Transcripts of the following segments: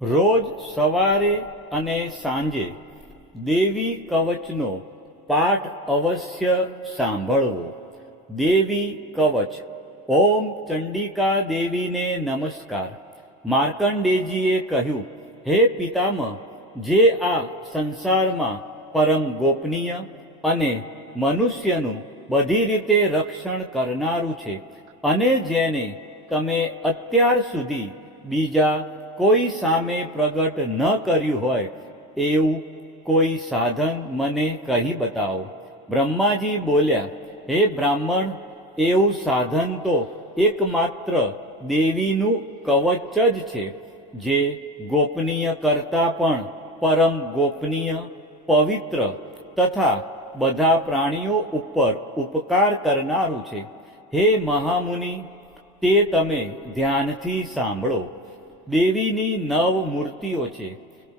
રોજ સવારે અને સાંજે દેવી કવચનો પાઠ અવશ્ય સાંભળવો. દેવી કવચ. ઓમ ચંડિકા દેવીને નમસ્કાર. માર્કંડેયજીએ કહ્યું, હે પિતામહ, જે આ સંસારમાં પરમ ગોપનીય અને મનુષ્યનું બધી રીતે રક્ષણ કરનારું છે, અને જેને તમે અત્યાર સુધી બીજા કોઈ સામે પ્રગટ ન કર્યું હોય એવું કોઈ સાધન મને કહી બતાવો. બ્રહ્માજી બોલ્યા, હે બ્રાહ્મણ, એવું સાધન તો એકમાત્ર દેવીનું કવચ જ છે, જે ગોપનીય કરતાં પણ પરમ ગોપનીય, પવિત્ર તથા બધા પ્રાણીઓ ઉપર ઉપકાર કરનારું છે. હે મહામુનિ, તે તમે ધ્યાનથી સાંભળો. દેવીની 9 મૂર્તિઓ છે.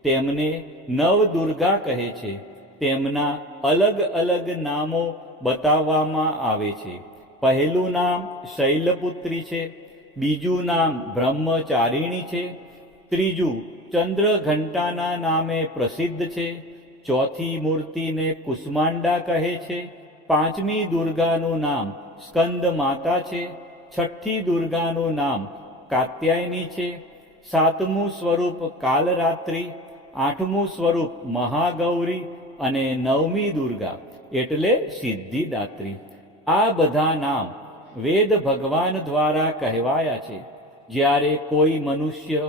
તેમને નવદુર્ગા કહે છે. તેમના અલગ અલગ નામો બતાવવામાં આવે છે. પહેલું નામ શૈલપુત્રી છે, બીજું નામ બ્રહ્મચારિણી છે, ત્રીજું ચંદ્રઘંટાના નામે પ્રસિદ્ધ છે, ચોથી મૂર્તિને કુષ્માંડા કહે છે, પાંચમી દુર્ગાનું નામ સ્કંદ માતા છે, છઠ્ઠી દુર્ગાનું નામ કાત્યાયની છે, સાતમું સ્વરૂપ કાલરાત્રિ, આઠમું સ્વરૂપ મહાગૌરી અને નવમી દુર્ગા એટલે સિદ્ધિદાત્રી. આ બધા નામ વેદ ભગવાન દ્વારા કહેવાયા છે. જ્યારે કોઈ મનુષ્ય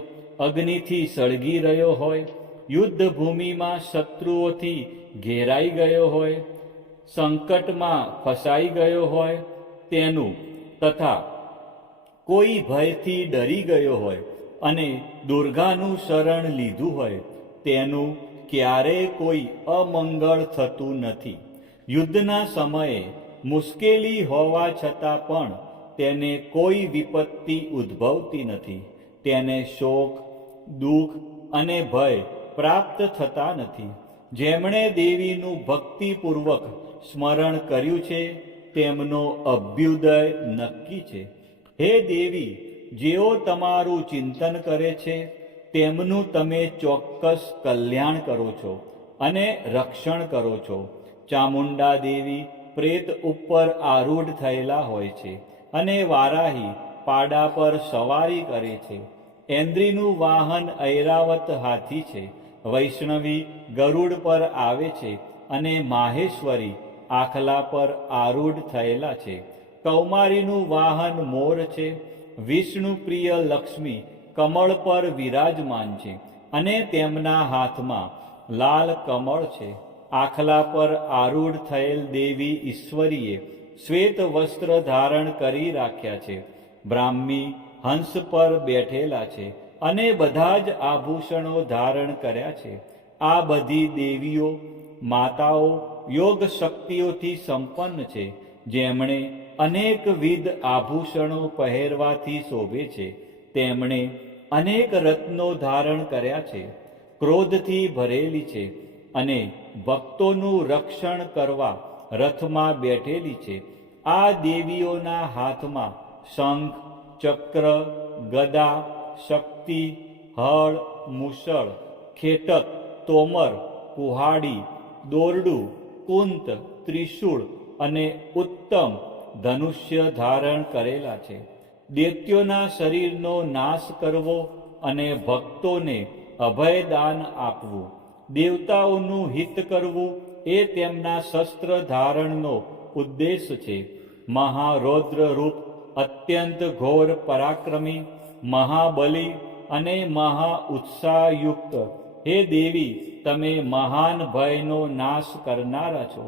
અગ્નિથી સળગી રહ્યો હોય, યુદ્ધ ભૂમિમાં શત્રુઓથી ઘેરાઈ ગયો હોય, સંકટમાં ફસાઈ ગયો હોય તેનું, તથા કોઈ ભયથી ડરી ગયો હોય અને દુર્ગાનું શરણ લીધું હોય તેનું ક્યારેય કોઈ અમંગળ થતું નથી. યુદ્ધના સમયે મુશ્કેલી હોવા છતાં પણ તેને કોઈ વિપત્તિ ઉદ્ભવતી નથી. તેને શોક, દુઃખ અને ભય પ્રાપ્ત થતા નથી. જેમણે દેવીનું ભક્તિપૂર્વક સ્મરણ કર્યું છે તેમનો અભ્યુદય નક્કી છે. હે દેવી, જેઓ તમારું ચિંતન કરે છે તેમનું તમે ચોક્કસ કલ્યાણ કરો છો અને રક્ષણ કરો છો. ચામુંડા દેવી પ્રેત ઉપર આરૂઢ થયેલા હોય છે અને વારાહી પાડા પર સવારી કરે છે. ઐન્દ્રીનું વાહન ઐરાવત હાથી છે. વૈષ્ણવી ગરુડ પર આવે છે અને માહેશ્વરી આખલા પર આરૂઢ થયેલા છે. કૌમારીનું વાહન મોર છે. વિષ્ણુ પ્રિય લક્ષ્મી કમળ પર વિરાજમાન છે અને તેમના હાથમાં લાલ કમળ છે. આખલા પર આરૂઢ થયેલ દેવી ઈશ્વરીએ શ્વેત વસ્ત્ર ધારણ કરી રાખ્યા છે. બ્રાહ્મી હંસ પર બેઠેલા છે અને બધા જ આભૂષણો ધારણ કર્યા છે. આ બધી દેવીઓ માતાઓ યોગ શક્તિઓથી સંપન્ન છે, જેમણે અનેકવિધ આભૂષણો પહેરવાથી શોભે છે. તેમણે અનેક રત્નો ધારણ કર્યા છે, ક્રોધથી ભરેલી છે અને ભક્તોનું રક્ષણ કરવા રથમાં બેઠેલી છે. આ દેવીઓના હાથમાં શંખ, ચક્ર, ગદા, શક્તિ, હળ, મુસળ, ખેટક, તોમર, કુહાડી, દોરડું, કુંત, ત્રિશૂળ અને ઉત્તમ ધનુષ્ય ધારણ કરેલા છે. દૈત્યોના શરીરનો નાશ કરવો અને ભક્તોને અભયદાન આપવું, દેવતાઓનું હિત કરવું એ તેમના શસ્ત્ર ધારણનો ઉદ્દેશ છે. મહારૌદ્ર રૂપ, અત્યંત ઘોર પરાક્રમી, મહાબલી અને મહા ઉત્સાહયુક્ત હે દેવી, તમે મહાન ભયનો નાશ કરનારા છો.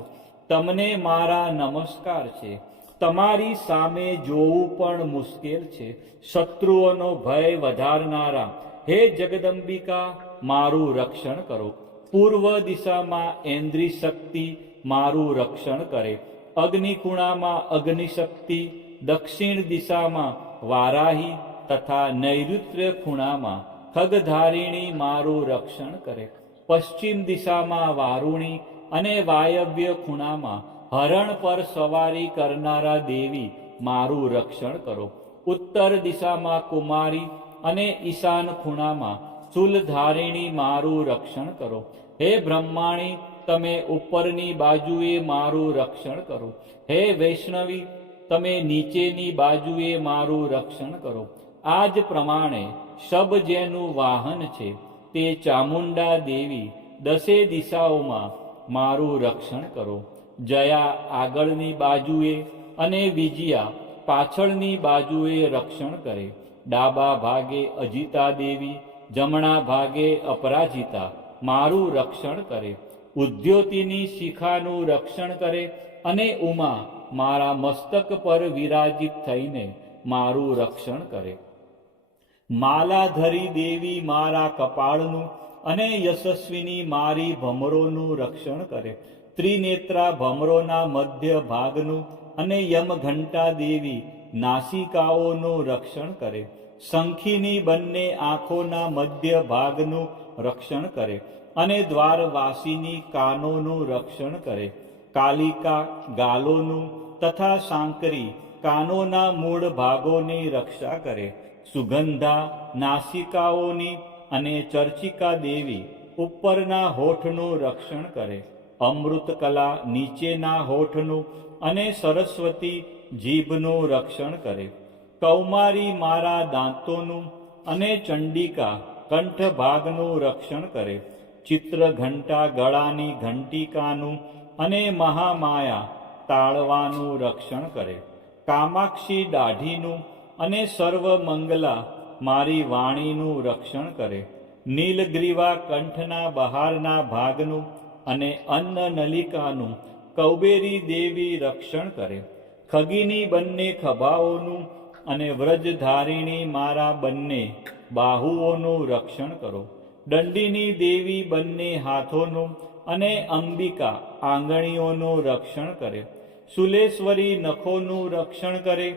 તમને મારા નમસ્કાર છે. તમારી સામે જોવું પણ મુશ્કેલ છે. શત્રુઓનો ભય વધારનારા હે જગદંબિકા, મારું રક્ષણ કરો. પૂર્વ દિશામાં ઐન્દ્રી શક્તિ મારું રક્ષણ કરે. અગ્નિકુણામાં અગ્નિશક્તિ, દક્ષિણ દિશામાં વારાહી તથા નૈઋત્ય ખૂણામાં ખગધારિણી મારું રક્ષણ કરે. પશ્ચિમ દિશામાં વારુણી અને વાયવ્ય ખૂણામાં હરણ પર સવારી કરનારા દેવી મારું રક્ષણ કરો. ઉત્તર દિશામાં કુમારી અને ઈશાન ખૂણામાં શૂલધારિણી મારું રક્ષણ કરો. હે બ્રહ્માણી તમે ઉપરની બાજુએ મારું રક્ષણ કરો. હે વૈષ્ણવી તમે નીચેની બાજુએ મારું રક્ષણ કરો. આ જ પ્રમાણે શબ જેનું વાહન છે તે ચામુંડા દેવી દસે દિશાઓમાં મારું રક્ષણ કરો. જયા આગળની બાજુએ અને વિજયા પાછળની બાજુએ રક્ષણ કરે. ડાબા ભાગે અજિતા દેવી, જમણા ભાગે અપરાજિતા મારું રક્ષણ કરે. ઉદ્યોતિની શિખાનું રક્ષણ કરે અને ઉમા મારા મસ્તક પર વિરાજિત થઈને મારું રક્ષણ કરે. માલાધરી દેવી મારા કપાળનું અને યશસ્વીની મારી ભમરોનું રક્ષણ કરે. ત્રિનેત્રા ભમરોના મધ્ય ભાગનું અને યમઘંટા દેવી નાસિકાઓનું રક્ષણ કરે. શંખીની બંને આંખોના મધ્ય ભાગનું રક્ષણ કરે અને દ્વારવાસીની કાનોનું રક્ષણ કરે. કાલિકા ગાલોનું તથા સાંકરી કાનોના મૂળ ભાગોની રક્ષા કરે. સુગંધા નાસિકાઓની અને ચર્ચિકા દેવી ઉપરના હોઠનું રક્ષણ કરે. અમૃતકલા નીચેના હોઠનું અને સરસ્વતી જીભનું રક્ષણ કરે. કૌમારી મારા દાંતોનું અને ચંડિકા કંઠ ભાગનું રક્ષણ કરે. ચિત્રઘંટા ગળાની ઘંટિકાનું અને મહામાયા તાળવાનું રક્ષણ કરે. કામાક્ષી દાઢીનું અને સર્વમંગલા મારી વાણીનું રક્ષણ કરે. નીલગ્રીવા કંઠના બહારના ભાગનું અને અન્ન નલિકાનું કૌબેરી દેવી રક્ષણ કરે. ખગીની બંને ખભાઓનું અને વ્રજધારિણી મારા બંને બાહુઓનું રક્ષણ કરો. દંડીની દેવી બંને હાથોનું અને અંબિકા આંગળીઓનું રક્ષણ કરે. શુલેશ્વરી નખોનું રક્ષણ કરે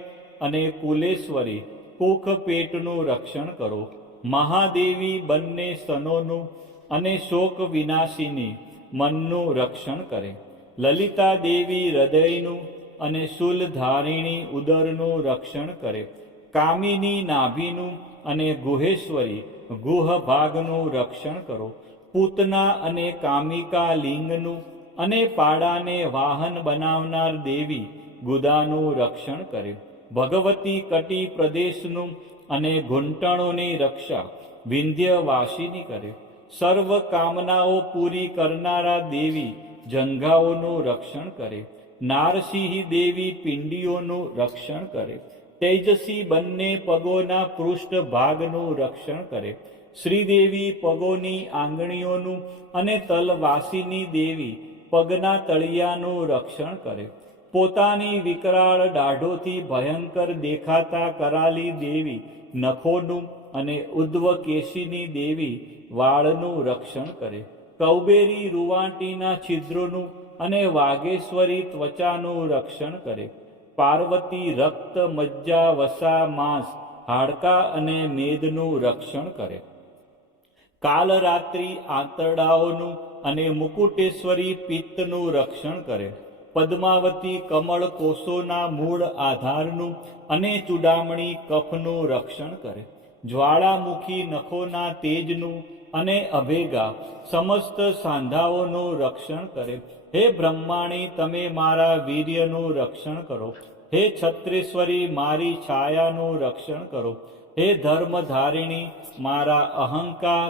અને કુલેશ્વરી કુખ પેટનું રક્ષણ કરો. મહાદેવી બંને સ્તનોનું અને શોક વિનાશીની મનનું રક્ષણ કરે. લલિતા દેવી હૃદયનું અને શૂલધારિણી ઉદરનું રક્ષણ કરે. કામિની નાભીનું અને ગુહેશ્વરી ગુહ ભાગનું રક્ષણ કરો. પૂતના અને કામિકા લિંગનું અને પાડાને વાહન બનાવનાર દેવી ગુદાનું રક્ષણ કરે. ભગવતી કટી પ્રદેશનું અને ઘૂંટણોની રક્ષા વિંધ્યવાસીની કરે. સર્વ કામનાઓ પૂરી કરનારા દેવી જંઘાઓનું રક્ષણ કરે. નારસિંહ દેવી પિંડીઓનું રક્ષણ કરે. તેજસી બંને પગોના પૃષ્ઠ ભાગનું રક્ષણ કરે. શ્રીદેવી પગોની આંગળીઓનું અને તલવાસીની દેવી પગના તળિયાનું રક્ષણ કરે. પોતાની વિકરાળ દાઢોથી ભયંકર દેખાતા કરાલી દેવી નખોનું અને ઉદ્ધવકેશીની દેવી વાળનું રક્ષણ કરે. કૌબેરી રૂવાંટીના છિદ્રોનું અને વાઘેશ્વરી ત્વચાનું રક્ષણ કરે. પાર્વતી રક્ત મજ્જા વસા માંસ હાડકા અને મેદનું રક્ષણ કરે. કાલરાત્રિ આંતરડાઓનું અને મુકુટેશ્વરી પિત્તનું રક્ષણ કરે. પદ્માવતી કમળ કોષોના મૂળ આધારનું અને ચૂડામણી કફનું રક્ષણ કરે. જ્વાળામુખી નખોના તેજનું અને અભેગા સમસ્ત સાંધાઓનું રક્ષણ કરે. હે બ્રહ્માણી તમે મારા વીર્યનું રક્ષણ કરો. હે છત્રેશ્વરી મારી છાયાનું રક્ષણ કરો. હે ધર્મધારિણી મારા અહંકાર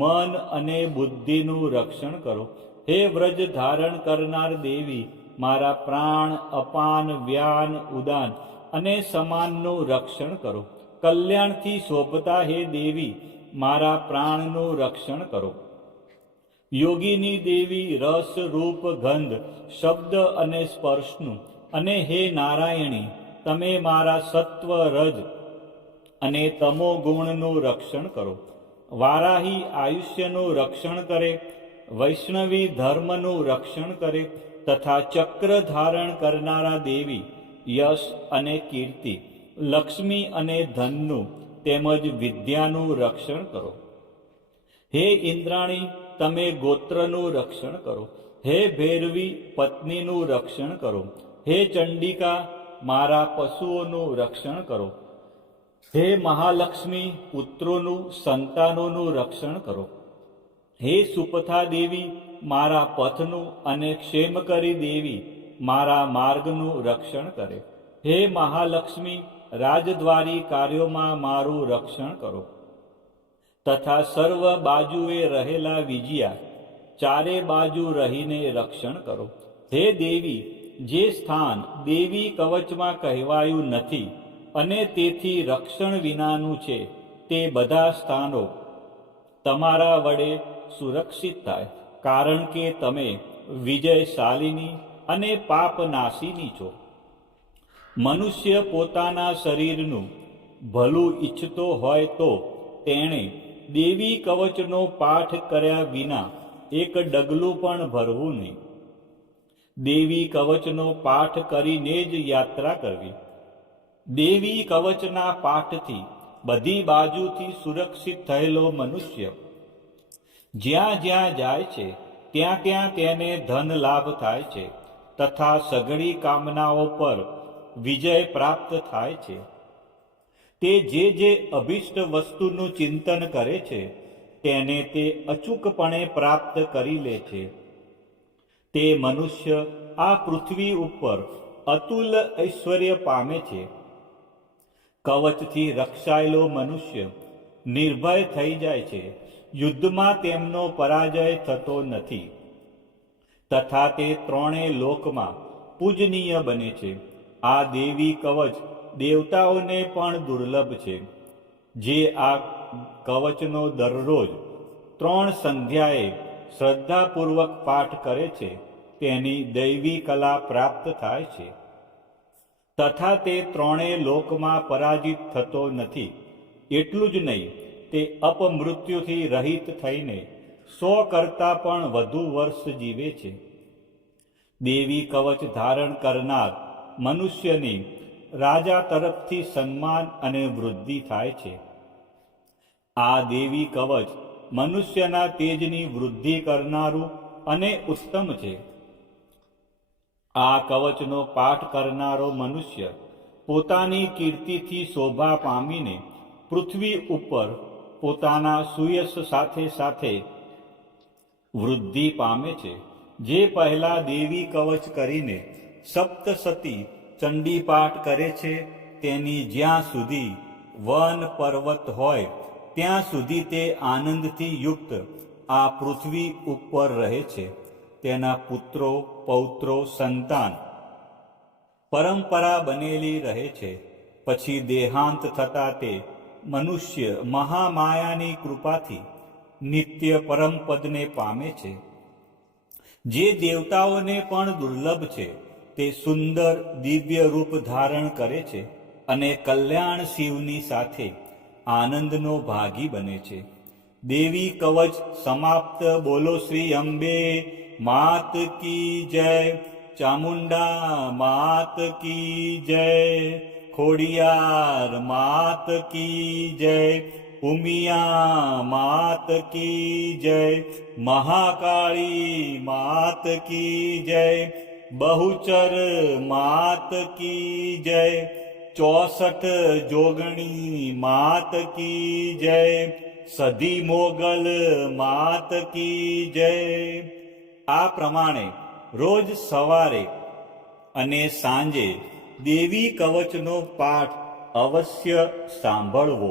મન અને બુદ્ધિનું રક્ષણ કરો. હે વ્રજ ધારણ કરનાર દેવી મારા પ્રાણ અપાન વ્યાન ઉદાન અને સમાનનું રક્ષણ કરો. કલ્યાણથી શોભતા હે દેવી મારા પ્રાણનું રક્ષણ કરો. યોગીની દેવી રસ રૂપ ગંધ શબ્દ અને સ્પર્શનું અને હે નારાયણી તમે મારા સત્વ રજ અને તમો ગુણનું રક્ષણ કરો. વારાહી આયુષ્યનું રક્ષણ કરે. વૈષ્ણવી ધર્મનું રક્ષણ કરે તથા ચક્ર ધારણ કરનારા દેવી યશ અને કીર્તિ લક્ષ્મી અને ધનનું તેમજ વિદ્યાનું રક્ષણ કરો. હે ઇન્દ્રાણી તમે ગોત્રનું રક્ષણ કરો. હે ભૈરવી પત્નીનું રક્ષણ કરો. હે ચંડિકા મારા પશુઓનું રક્ષણ કરો. હે મહાલક્ષ્મી, પુત્રોનું સંતાનોનું રક્ષણ કરો. હે સુપથા દેવી, મારા પથનું અને ક્ષેમકરી દેવી મારા માર્ગનું રક્ષણ કરે. હે મહાલક્ષ્મી, રાજદ્વારી કાર્યોમાં મારું રક્ષણ કરો. તથા સર્વ બાજુએ રહેલા વિજયા ચારે બાજુ રહીને રક્ષણ કરો. હે દેવી, જે સ્થાન દેવી કવચમાં કહેવાયું નથી અને તેથી રક્ષણ વિનાનું છે, તે બધા સ્થાનો તમારા વડે સુરક્ષિત થાય, કારણ કે તમે વિજયશાલિની અને પાપનાશીની છો. મનુષ્ય પોતાના શરીરનું ભલું ઈચ્છતો હોય તો તેણે દેવી કવચનો પાઠ કર્યા વિના એક ડગલું પણ ભરવું નહીં. દેવી કવચનો પાઠ કરીને જ યાત્રા કરવી. દેવી કવચના પાઠથી બધી બાજુથી સુરક્ષિત થયેલો મનુષ્ય જ્યાં જ્યાં જાય છે ત્યાં ત્યાં તેને ધન લાભ થાય છે તથા સઘળી કામનાઓ પર વિજય પ્રાપ્ત થાય છે. તે જે અભિષ્ટ વસ્તુનું ચિંતન કરે છે તેને તે અચૂકપણે પ્રાપ્ત કરી લે છે. તે મનુષ્ય આ પૃથ્વી ઉપર અતુલ ઐશ્વર્ય પામે છે. કવચથી રક્ષાયેલો મનુષ્ય નિર્ભય થઈ જાય છે. યુદ્ધમાં તેમનો પરાજય થતો નથી તથા તે ત્રણેય લોકમાં પૂજનીય બને છે. આ દેવી કવચ દેવતાઓને પણ દુર્લભ છે. જે આ કવચનો દરરોજ 3 સંધ્યાએ શ્રદ્ધાપૂર્વક પાઠ કરે છે તેની દૈવી કલા પ્રાપ્ત થાય છે તથા તે ત્રણેય લોકમાં પરાજિત થતો નથી. એટલું જ નહીં, તે અપમૃત્યુથી રહિત થઈને 100 કરતાં પણ વધુ વર્ષ જીવે છે. દેવી કવચ ધારણ કરનાર મનુષ્યની રાજા તરફથી સન્માન અને વૃદ્ધિ થાય છે. આ દેવી કવચ મનુષ્યના તેજની વૃદ્ધિ કરનારું અને ઉત્તમ છે. આ કવચનો પાઠ કરનારો મનુષ્ય પોતાની કીર્તિથી શોભા પામીને પૃથ્વી ઉપર પોતાના સુયશ સાથે સાથે વૃદ્ધિ પામે છે. જે પહેલા દેવી કવચ કરીને સપ્તસતી ચંડી પાઠ કરે છે તેની જ્યાં સુધી વન પર્વત હોય ત્યાં સુધી તે આનંદથી યુક્ત આ પૃથ્વી ઉપર રહે છે. તેના પુત્રો પૌત્રો સંતાન પરંપરા બનેલી રહે છે. પછી દેહાંત થતાં તે મનુષ્ય મહામાયાની કૃપાથી નિત્ય પરમપદને પામે છે. જે દેવતાઓને પણ દુર્લભ છે તે સુંદર દિવ્ય રૂપ ધારણ કરે છે અને કલ્યાણ શિવની સાથે આનંદનો ભાગી બને છે. દેવી કવચ સમાપ્ત. બોલો શ્રી અંબે માત કી જય. ચામુંડા માત કી જય. ખોડિયાર માત કી જય. ઉમિયા માત કી જય. મહાકાળી માત કી જય. બહુચર માત કી જય. 64 જોગણી માત કી જય. સધી મોગલ માત કી જય. આ પ્રમાણે રોજ સવારે અને સાંજે દેવી કવચનો પાઠ અવશ્ય સાંભળવો.